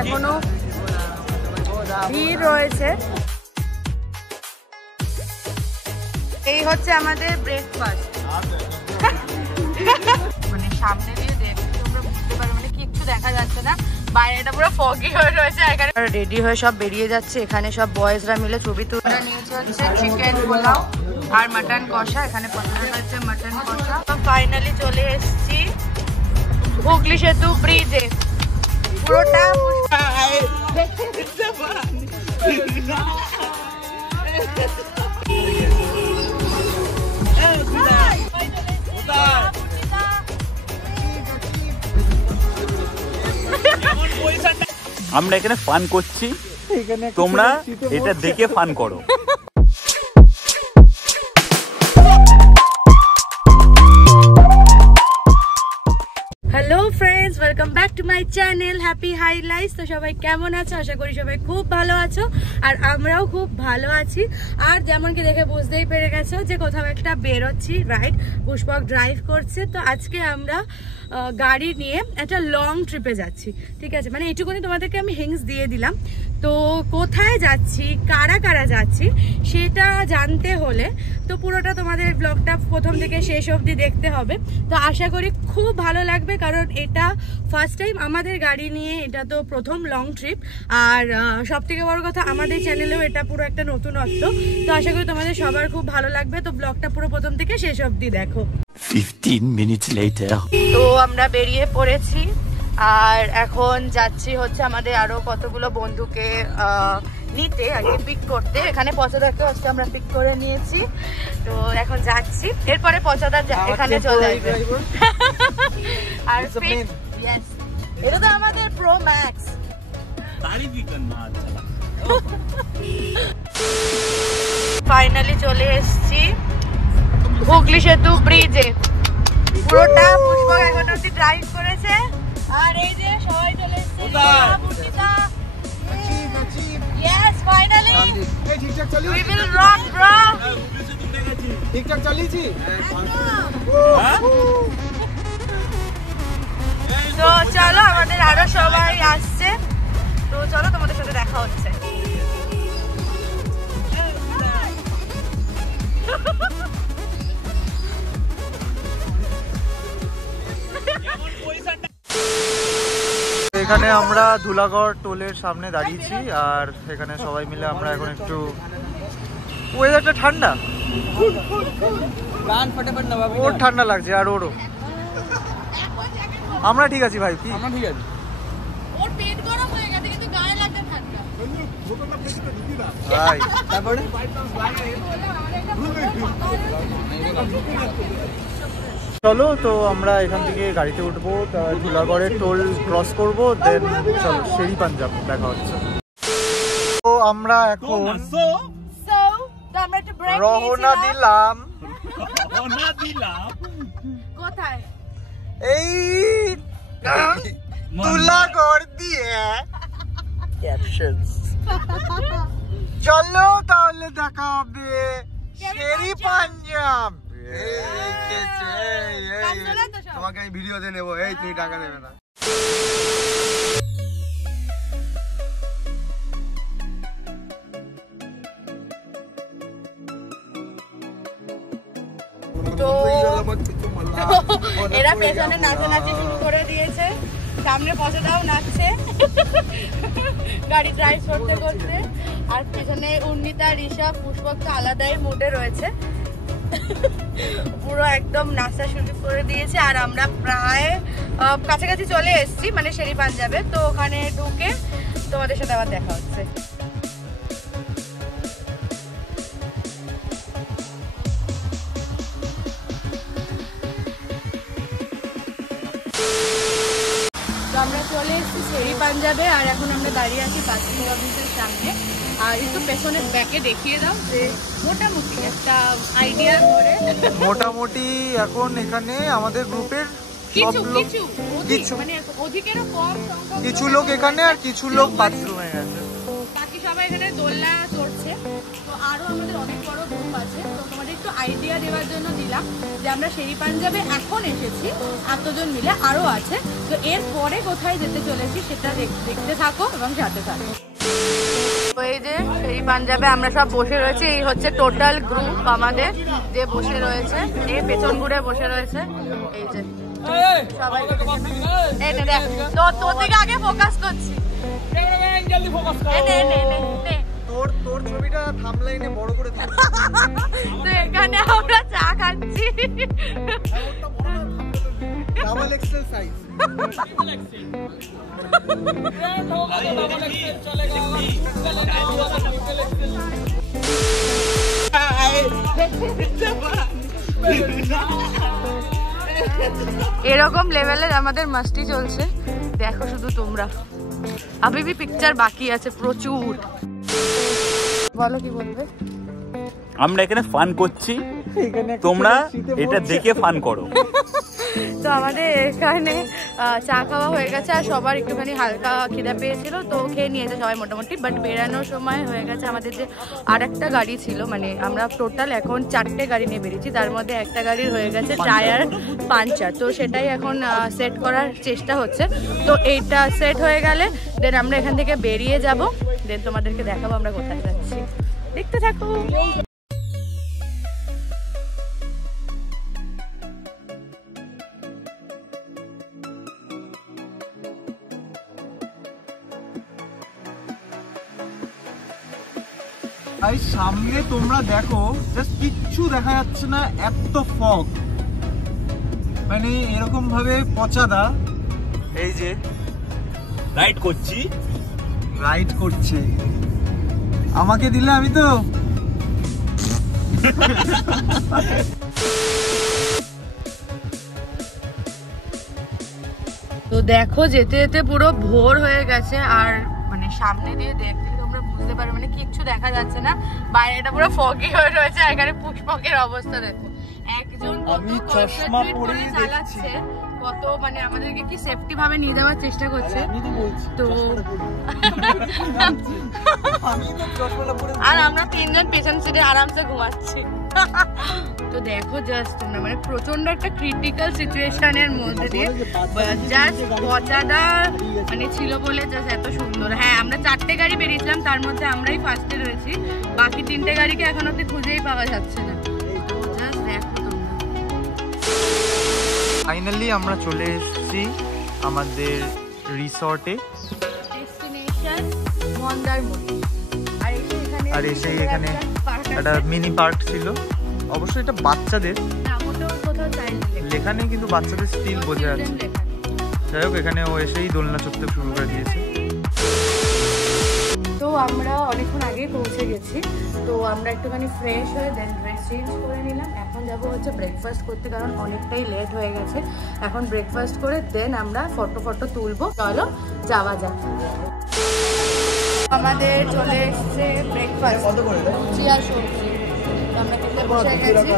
এখনো ভিড় রয়েছে। এই হচ্ছে আমাদের ব্রেকফাস্ট। মানে সামনে দিয়ে দেখতে তোমরা বুঝতে পারো, মানে কিচ্ছু দেখা যাচ্ছে না, বাইরেটা পুরো ফগি হয়ে রয়েছে। এখানে রেডি হয়ে সব বেরিয়ে যাচ্ছে। এখানে সব বয়েজরা মিলে ছবি তুলে নিয়েছে হচ্ছে চিকেন পোলাও আর মাটন কষা। এখানে পছন্দ হচ্ছে মাটন কষা। ফাইনালি চলে এসেছি হুগলি সেতু ব্রিজে। পুরোটা আমরা এখানে ফান করছি, তোমরা এটা দেখে ফান করো। Hello friends, welcome back to my channel happy highlights. তো সবাই কেমন আছো? আশা করি সবাই খুব ভালো আছো, আর আমরাও খুব ভালো আছি। আর যেমন কি দেখে বুঝতেই পেরে গেছো যে কোথাও একটা বেরোচ্ছি, রাইট? পুষ্পক ড্রাইভ করছে। তো আজকে আমরা গাড়ি নিয়ে একটা লং ট্রিপে যাচ্ছি, ঠিক আছে? মানে এইটুকুনি তোমাদেরকে আমি হিংস দিয়ে দিলাম। তো কোথায় যাচ্ছি, কারা কারা যাচ্ছি, সেটা জানতে হলে তো পুরোটা তোমাদের ব্লগটা প্রথম থেকে শেষ অবধি দেখতে হবে। তো আশা করি খুব ভালো লাগবে, কারণ এটা ফার্স্ট টাইম আমাদের গাড়ি নিয়ে, এটা তো প্রথম লং ট্রিপ। আর সব থেকে বড় কথা, আমাদের চ্যানেলেও এটা পুরো একটা নতুনত্ব। তো আশা করি তোমাদের সবার খুব ভালো লাগবে। তো ব্লগটা পুরো প্রথম থেকে শেষ অবধি দেখো। 15 minutes later. তো আমরা বেরিয়ে পড়েছি, আর এখন যাচ্ছি হচ্ছে আমাদের আরো কতগুলো বন্ধুকে নিতে, আগে পিক করতে। এখানে পচাদারকে হচ্ছে আমরা পিক করে নিয়েছি। তো এখন যাচ্ছি, এরপরে পচাদার এখানে চলে আসবে। আর এটা তো আমাদের প্রো ম্যাক্স। ফাইনালি চলে এসেছি হুগলি সেতু ব্রিজে। পুরোটা পুষ্পক এখন অব্দি ড্রাইভ করেছে, আর এই যে সবাই চলে এসেছে। Yes, finally. We will rock, bro. ঠিকঠাক চালিয়েছি। তো চলো, আমাদের আরো সবাই আসছে। তো চলো, তোমাদের সাথে দেখা হচ্ছে। এখানে আমরা ধুলাগড় টোলের সামনে দাঁড়িয়েছি, আর এখানে সবাই মিলে আমরা এখন একটু, ওয়েদারটা ঠান্ডা, ওর ঠান্ডা লাগছে আর ওরও। আমরা ঠিক আছি ভাই, কি আমরা ঠিক আছি। ওর পেট গরম হয়ে গেছে কিন্তু গায়ে লাগছে ঠান্ডা ভাই। তারপরে চলো, তো আমরা এখান থেকে গাড়িতে উঠবো, ধুলাগড়ের টোল ক্রস করবো, দেন চলো শেরি পাঞ্জাব দেখা হচ্ছে। তো আমরা এখন রওনা দিলাম। কোথায়? এই ধুলাগড় দিয়ে। চলো তাহলে দেখা হবে শেরি পাঞ্জাব। তোমাকে আমি ভিডিওতে নেবো, এই তুমি টাকা দেবে না। তো এরা পেছনে নাচানাচি শুরু করে দিয়েছে, সামনে পচাদাও নাচছে গাড়ি ড্রাইভ করতে করতে। আর পেছনে উর্নিতা, ঋষভ, পুষ্পক তো আলাদাই মুডে রয়েছে, পুরো একদম নাচা শুরু করে দিয়েছে। আর আমরা প্রায় কাছাকাছি চলে এসেছি, মানে শেরি পাঞ্জাবে। তো ওখানে ঢুকে তোমাদের সাথে আবার দেখা হচ্ছে। তো আমরা চলে এসেছি শেরি পাঞ্জাবে, আর এখন আমরা দাঁড়িয়ে আছি বাসিং অফিসের সামনে। আর একটু পেছনের ব্যাকে দেখিয়ে দাও যে মোটামুটি একটা আইডিয়া করে, মোটামুটি এখন এখানে আমাদের গ্রুপের কিছু লোক এখানে, আর কিছু লোক বাথরুমে গেছে। বাকি সবাই এখানে দোলনা চড়ছে। তো আরও আমাদের অনেক বড় গ্রুপ আছে। তো তোমাদের একটু আইডিয়া দেওয়ার জন্য দিলাম যে আমরা শেরি পাঞ্জাবে এখন এসেছি 8 জন মিলে, আরও আছে। তো এরপরে কোথায় যেতে চলেছি সেটা দেখতে থাকো এবং সাথে থাকো। তো এই যে শেরি পাঞ্জাবে আমরা সব বসে রয়েছি, এই হচ্ছে টোটাল গ্রুপ আমাদের যে বসে রয়েছে, এই পেছন ঘুরে বসে রয়েছে। এই যে সবাই তোর দিকে আগে ফোকাস করছি। তোর ছবিটা থাম্বনেইলে বড় করে থাক। তো এখানে আমরা চা খাচ্ছি, ডাবল এক্সেল সাইজ। এরকম লেভেলের আমাদের মাস্তি চলছে, দেখো শুধু তোমরা। আবিবি পিকচার বাকি আছে প্রচুর। বলো কি বলবে? আমরা এখানে ফান করছি, তোমরা এটা দেখে ফান করো। তো আমাদের এখানে চা খাওয়া হয়ে গেছে আর সবার একটুখানি হালকা খিদা পেয়েছিল, তো খেয়ে নিয়েছে সবাই মোটামুটি। বাট বেরানোর সময় হয়ে গেছে আমাদের যে আর একটা গাড়ি ছিল, মানে আমরা টোটাল এখন 4টে গাড়ি নিয়ে বেরিয়েছি, তার মধ্যে একটা গাড়ির হয়ে গেছে টায়ার পাঞ্চার। তো সেটাই এখন সেট করার চেষ্টা হচ্ছে। তো এইটা সেট হয়ে গেলে দেন আমরা এখান থেকে বেরিয়ে যাব, দেন তোমাদেরকে দেখাবো আমরা কোথায় যাচ্ছি, দেখতে থাকো। ভাই সামনে তোমরা দেখো, জাস্ট কিচ্ছু দেখা যাচ্ছে না, এত ফগ, মানে এরকম ভাবে পচাদা। এই যে রাইড করছি, রাইড করছে, আমাকে দিলে আমি তো তো দেখো যেতে যেতে পুরো ভোর হয়ে গেছে, আর মানে সামনে দিয়ে দেখতে তোমরা বুঝতে পারো মানে কিচ্ছু দেখা যাচ্ছে না, বাইরেটা পুরো ফগি হয়ে রয়েছে। এখানে পুষ্পকের অবস্থা দেখো, একজন আমি চশমা পরে চালাচ্ছে, কত মানে আমাদেরকে কি সেফটি ভাবে নিয়ে যাওয়ার চেষ্টা করছে। তো আর আমরা 3 জন পেছন সিটে আরামসে ঘুমাচ্ছি। তো দেখো জাস্ট তোমরা মানে প্রচন্ড একটা ক্রিটিক্যাল সিচুয়েশনের মধ্যে দিয়ে জাস্ট পচাদা মানে ছিল বলে জাস্ট এত সুন্দর। হ্যাঁ আমরা 4টে গাড়ি বেরিয়েছিলাম, তার মধ্যে আমরাই ফার্স্টে রয়েছি, বাকি 3টে গাড়িকে এখন অব্দি খুঁজেই পাওয়া যাচ্ছে না। তো জাস্ট দেখো তোমরা। ফাইনালি আমরা চলে এসেছি আমাদের রিসর্টে, ডেস্টিনেশন মন্দারমণি। আর এসে এখানে একটা মিনি পার্ক ছিল, অবশ্যই এটা বাচ্চাদের, লেখা নেই কিন্তু বাচ্চাদের স্টিল বোঝা যাচ্ছে। যাই হোক এখানে ও এসেই দোলনা চড়তে শুরু করে দিয়েছে। তো আমরা অনেকক্ষণ আগেই পৌঁছে গেছি, তো আমরা একটুখানি ফ্রেশ হয়ে দেন ড্রেস চেঞ্জ করে নিলাম। এখন যাবো হচ্ছে ব্রেকফাস্ট করতে, কারণ অনেকটাই লেট হয়ে গেছে। এখন ব্রেকফাস্ট করে দেন আমরা ফটো তুলবো। চলো যাওয়া যাক। আমাদের চলে এসছে ব্রেকফাস্ট, লুচি আর সবজি। আমরা খেতে বসে গেছি,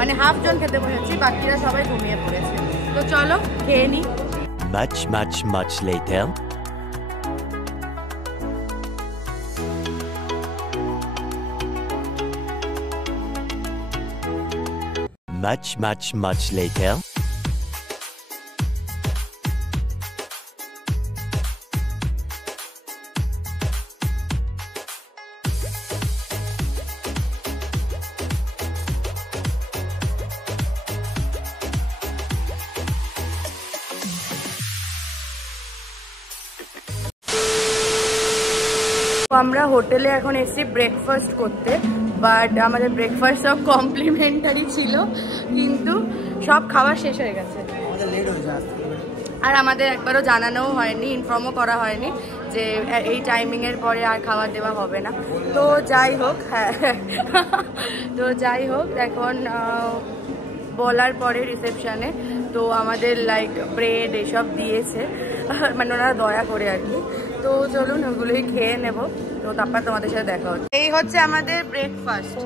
মানে হাফ জন খেতে বসেছি, বাকিরা সবাই ঘুমিয়ে পড়েছে। তো চলো খেয়ে নিই। Much later. Much later. আমরা হোটেলে এখন এসেছি ব্রেকফাস্ট করতে, বাট আমাদের ব্রেকফাস্ট সব কমপ্লিমেন্টারি ছিল, কিন্তু সব খাওয়া শেষ হয়ে গেছে। আর আমাদের একবারও জানানোও হয়নি, ইনফর্মও করা হয়নি যে এই টাইমিংয়ের পরে আর খাওয়া দেওয়া হবে না। তো যাই হোক, হ্যাঁ তো যাই হোক এখন বলার পরে রিসেপশানে তো আমাদের লাইক ব্রেড এসব দিয়েছে, মানে ওনারা দয়া করে আর কি। তো চলুন ওগুলোই খেয়ে নেব, তো তারপর তোমাদের সাথে দেখা হচ্ছে। এই হচ্ছে আমাদের ব্রেকফাস্ট,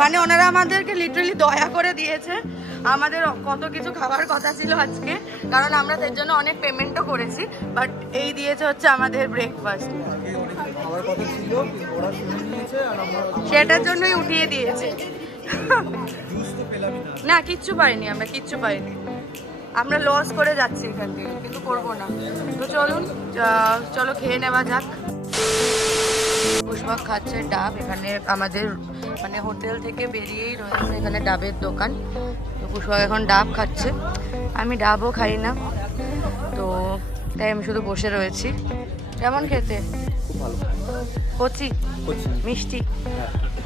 মানে ওনারা আমাদেরকে লিটারালি দয়া করে দিয়েছে। আমাদের কত কিছু খাবার কথা ছিল আজকে, কারণ আমরা এর জন্য অনেক পেমেন্টও করেছি, বাট এই দিয়েছে হচ্ছে আমাদের ব্রেকফাস্ট। সেটার জন্যই উঠিয়ে দিয়েছে। না কিচ্ছু পাইনি আমরা, কিচ্ছু পাইনি, আমরা লস করে যাচ্ছি এখান থেকে, কিন্তু করবো না। তো চলুন চলো খেয়ে নেওয়া যাক। পুষ্পক খাচ্ছে ডাব, এখানে আমাদের মানে হোটেল থেকে বেরিয়েই রয়েছে এখানে ডাবের দোকান। তো পুষ্পক এখন ডাব খাচ্ছে, আমি ডাবও খাই না, তো তাই আমি শুধু বসে রয়েছি। কেমন খেতে? কচি মিষ্টি।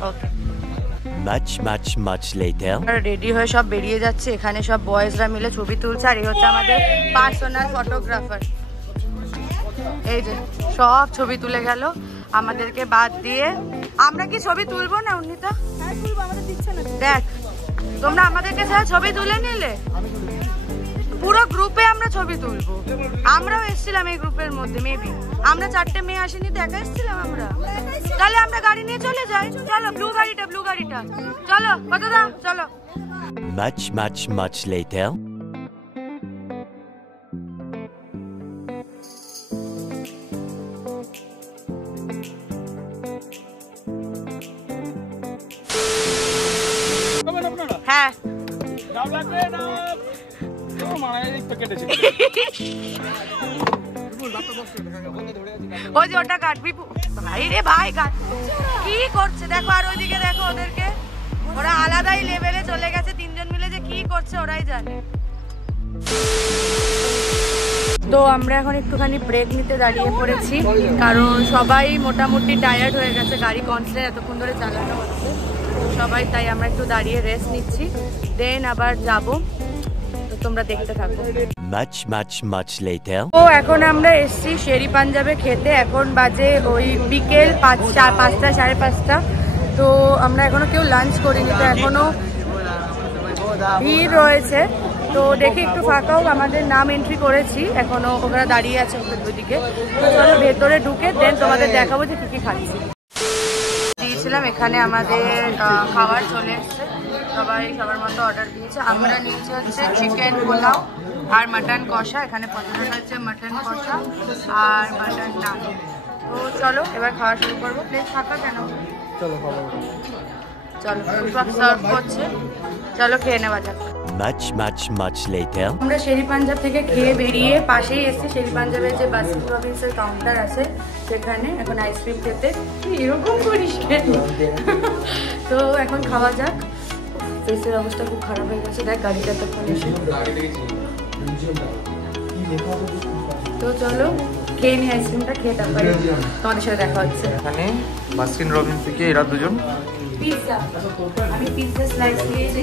ওকে, much later. রেডি হয়ে সব বেরিয়ে যাচ্ছে, এখানে সব বয়েজরা মিলে ছবি তুলছে, আর এই হচ্ছে আমাদের পার্সোনাল ফটোগ্রাফার। এই যে সব ছবি তুলে গেল আমাদেরকে বাদ দিয়ে। আমরা কি ছবি তুলবো না উন্নিতা? দেখ তোমরা আমাদেরকে ছাড়া ছবি তুলে নিলে, পুরো গ্রুপে আমরা ছবি তুলবো। আমরাও এসেছিলাম এই গ্রুপের মধ্যে, মেবি আমরা 4টে মেয়ে আসেনি তো একা এসেছিলাম আমরা। তাহলে আমরা গাড়ি নিয়ে চলে যাই, চলো ব্লু গাড়িটা চলো। কত দাম? চলো। Much later. হ্যাঁ ওই যে ওটা কাটবি ভাই রে ভাই, কাট কি করছে দেখো, আর ওইদিকে দেখো ওদেরকে, ওরা আলাদাই লেভেলে চলে গেছে, 3জন মিলে যে কি করছে ওরাই জানে। তো আমরা এখন একটুখানি ব্রেক নিতে দাঁড়িয়ে পড়েছি, কারণ সবাই মোটামুটি টায়ার্ড হয়ে গেছে, গাড়ি কনস্ট্যান্ট এতক্ষণ ধরে চালানো হচ্ছে সবাই, তাই আমরা একটু দাঁড়িয়ে রেস্ট নিচ্ছি, দেন আবার যাবো। তো তোমরা দেখতে থাকো। Much later. তো এখন আমরা এসছি শেরি পাঞ্জাবে খেতে, এখন বাজে ওই বিকেল 5টা 5:30। তো আমরা এখনো কেউ লাঞ্চ করিনি, তো এখনো ভিড় রয়েছে। তো দেখি একটু ফাঁকা হোক, আমাদের নাম এন্ট্রি করেছি, এখনো ওরা দাঁড়িয়ে আছে ওদিকে। তো চলো ভেতরে ঢুকে দেন তোমাদের দেখাবো যে কি খাচ্ছি। দিয়েছিলাম এখানে আমাদের খাবার চলে এসছে, সবাই সবার মতো অর্ডার দিয়েছে। আমরা নিয়েছি হচ্ছে চিকেন পোলাও আর মাটন কষা, এখানে পছন্দ হচ্ছে মাটন কষা আর মাটন নান। তো চলো এবার খাওয়া শুরু করবো। প্লেট ফাঁকা কেন? চলো সার্ভ করছে, চলো খেয়ে নেওয়া যাক। Much later. আমরা শেরি পাঞ্জাব থেকে খেয়ে বেরিয়ে পাশেই এসেছি শেরি পাঞ্জাবের যে বাস্কিন রবিন্সের কাউন্টার আছে সেখানে, এখন আইসক্রিম খেতে। এরকম করিস কেন? তো এখন খাওয়া যাক। ফেসের অবস্থা খুব খারাপ হয়ে গেছে, দেখ গাড়িটা তখন এসে। তো চলো খেয়ে নি আইসক্রিমটা, খেয়ে তারপরে তোমাদের সাথে দেখা হচ্ছে। এখানে বাস্কিন রবিন্স থেকে এরা দুজন পিৎজা, আমি পিৎজা স্লাইস নিয়েছি।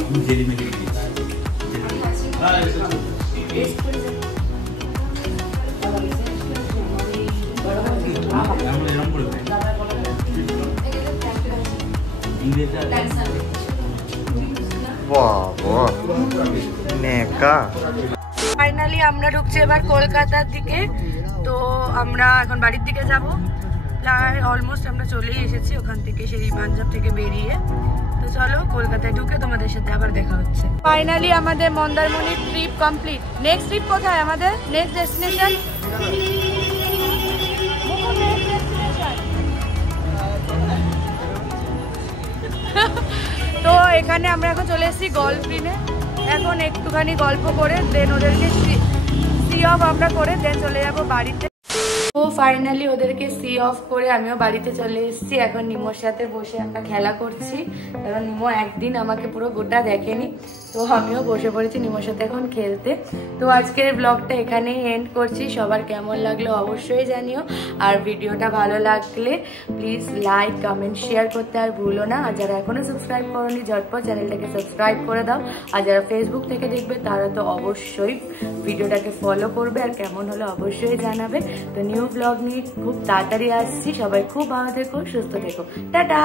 ফাইনালি আমরা ঢুকছি এবার কলকাতার দিকে। তো আমরা এখন বাড়ির দিকে যাব, প্রায় অলমোস্ট আমরা চলেই এসেছি ওখান থেকে, শেরি পাঞ্জাব থেকে বেরিয়ে। তো চলো কলকাতায় ঢুকে তোমাদের সাথে আবার দেখা হচ্ছে। ফাইনালি আমাদের মন্দারমণির ট্রিপ কমপ্লিট। নেক্সট ট্রিপ কোথায় আমাদের? নেক্সট ডেস্টিনেশন তো এখানে আমরা এখন চলে এসেছি গল্ফ গ্রিনে। এখন একটুখানি গল্প করে দেন ওদেরকে সি অফ আমরা করে দেন চলে যাবো বাড়িতে। তো ফাইনালি ওদেরকে সি অফ করে আমিও বাড়িতে চলে এসেছি। এখন নিমোর সাথে বসে আমরা খেলা করছি, কারণ নিমো একদিন আমাকে পুরো গোটা দেখেনি, তো আমিও বসে পড়েছি নিমোর সাথে এখন খেলতে। তো আজকের ব্লগটা এখানেই এন্ড করছি। সবার কেমন লাগলো অবশ্যই জানিও, আর ভিডিওটা ভালো লাগলে প্লিজ লাইক কমেন্ট শেয়ার করতে আর ভুলো না। আর যারা এখনো সাবস্ক্রাইব করোনি ঝটপট চ্যানেলটাকে সাবস্ক্রাইব করে দাও, আর যারা ফেসবুক থেকে দেখবে তারা তো অবশ্যই ভিডিওটাকে ফলো করবে, আর কেমন হলো অবশ্যই জানাবে। তো নিউ ব্লগ নিয়ে খুব তাড়াতাড়ি আসছি, সবাই খুব ভালো থেকো, সুস্থ থেকো, টাটা।